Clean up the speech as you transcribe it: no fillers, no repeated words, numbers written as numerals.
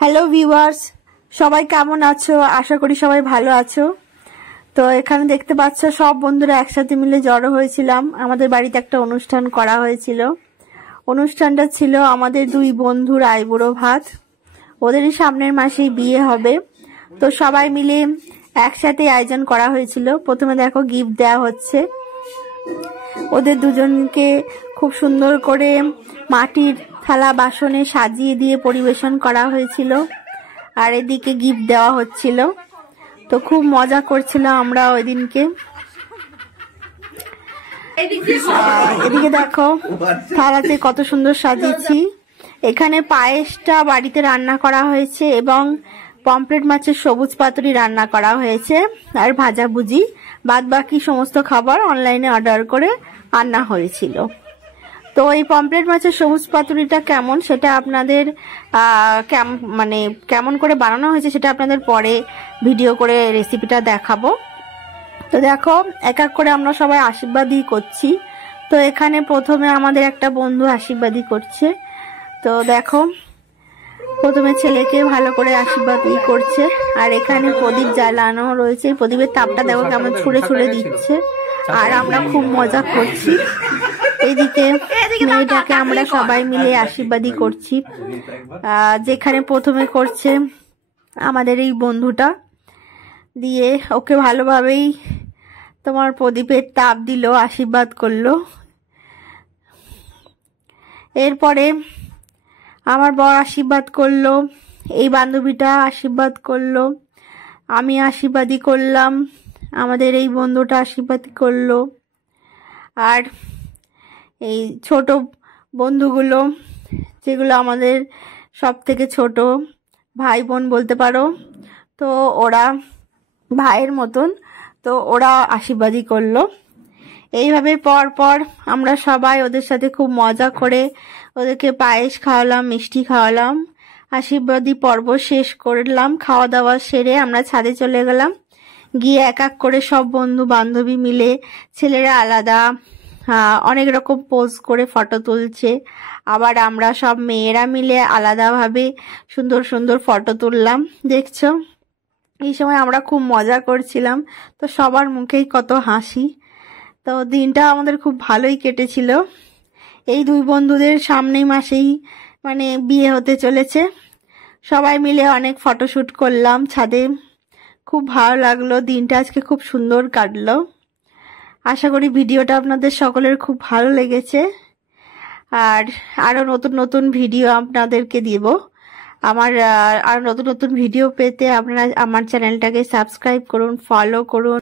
Hello viewers, সবাই কেমন আছো? আশা করি সবাই ভালো আছো। তো এখানে দেখতে পাচ্ছ সব বন্ধুরা একসাথে মিলে জড়ো হয়েছিলাম। আমাদের বাড়িতে একটা অনুষ্ঠান করা হয়েছিল। অনুষ্ঠানটা ছিল আমাদের দুই বন্ধুর আইবুড়ো ভাত। ওদেরই সামনের মাসেই বিয়ে হবে, তো সবাই মিলে একসাথে আয়োজন করা হয়েছিল। প্রথমে দেখো গিফট দেওয়া হচ্ছে। ওদের দুজনকে খুব সুন্দর করে মাটির থালা বাসনে সাজিয়ে দিয়ে পরিবেশন করা হয়েছিল, আর এদিকে গিফট দেওয়া হচ্ছিল। তো খুব মজা করছিলাম আমরা ওই দিনকে। এদিকে দেখো থালাতে কত সুন্দর সাজিয়েছি। এখানে পায়েসটা বাড়িতে রান্না করা হয়েছে এবং পমফ্রেট মাছের সবুজ পাতুরি রান্না করা হয়েছে আর ভাজাভুজি। বাদ বাকি সমস্ত খাবার অনলাইনে অর্ডার করে আনা হয়েছিল। তো এই পমফ্রেট মাছের সবুজ পাতুরিটা কেমন সেটা আপনাদের কেমন করে বানানো হয়েছে সেটা আপনাদের পরে ভিডিও করে রেসিপিটা দেখাবো। তো দেখো এক এক করে আমরা সবাই আশীর্বাদই করছি। তো এখানে প্রথমে আমাদের একটা বন্ধু আশীর্বাদই করছে। তো দেখো প্রথমে ছেলেকে ভালো করে আশীর্বাদই করছে, আর এখানে প্রদীপ জ্বালানো রয়েছে। প্রদীপের তাপটা দেখো কেমন ছুঁড়ে ছুঁড়ে দিচ্ছে, আর আমরা খুব মজা করছি। এইদিকে মেয়েটাকে আমরা সবাই মিলে আশীর্বাদই করছি। যেখানে প্রথমে করছে আমাদের এই বন্ধুটা, দিয়ে ওকে ভালোভাবেই তোমার প্রদীপের তাপ দিল, আশীর্বাদ করলো। এরপরে আমার বর আশীর্বাদ করলো, এই বান্ধবীটা আশীর্বাদ করলো, আমি আশীর্বাদই করলাম, আমাদের এই বন্ধুটা আশীর্বাদ করলো, আর এই ছোট বন্ধুগুলো যেগুলো আমাদের সব থেকে ছোট ভাই বোন বলতে পারো, তো ওরা ভাইয়ের মতন, তো ওরা আশীর্বাদই করলো। এইভাবে পর পর আমরা সবাই ওদের সাথে খুব মজা করে ওদেরকে পায়েস খাওয়ালাম, মিষ্টি খাওয়ালাম, আশীর্বাদী পর্ব শেষ করলাম। খাওয়া দাওয়া সেরে আমরা ছাদে চলে গেলাম। গিয়ে এক এক করে সব বন্ধু বান্ধবী মিলে, ছেলেরা আলাদা অনেক রকম পোজ করে ফটো তুলছে, আবার আমরা সব মেয়েরা মিলে আলাদাভাবে সুন্দর সুন্দর ফটো তুললাম। দেখছো এই সময় আমরা খুব মজা করছিলাম। তো সবার মুখেই কত হাসি। তো দিনটা আমাদের খুব ভালোই কেটেছিল। এই দুই বন্ধুদের সামনেই মাসেই বিয়ে হতে চলেছে। সবাই মিলে অনেক ফটোশুট করলাম ছাদে, খুব ভালো লাগলো। দিনটা আজকে খুব সুন্দর কাটলো। আশা করি ভিডিওটা আপনাদের সকলের খুব ভালো লেগেছে, আর আরো নতুন নতুন ভিডিও আপনাদেরকে দিব। আরো নতুন নতুন ভিডিও পেতে আপনারা আমার চ্যানেলটাকে সাবস্ক্রাইব করুন, ফলো করুন।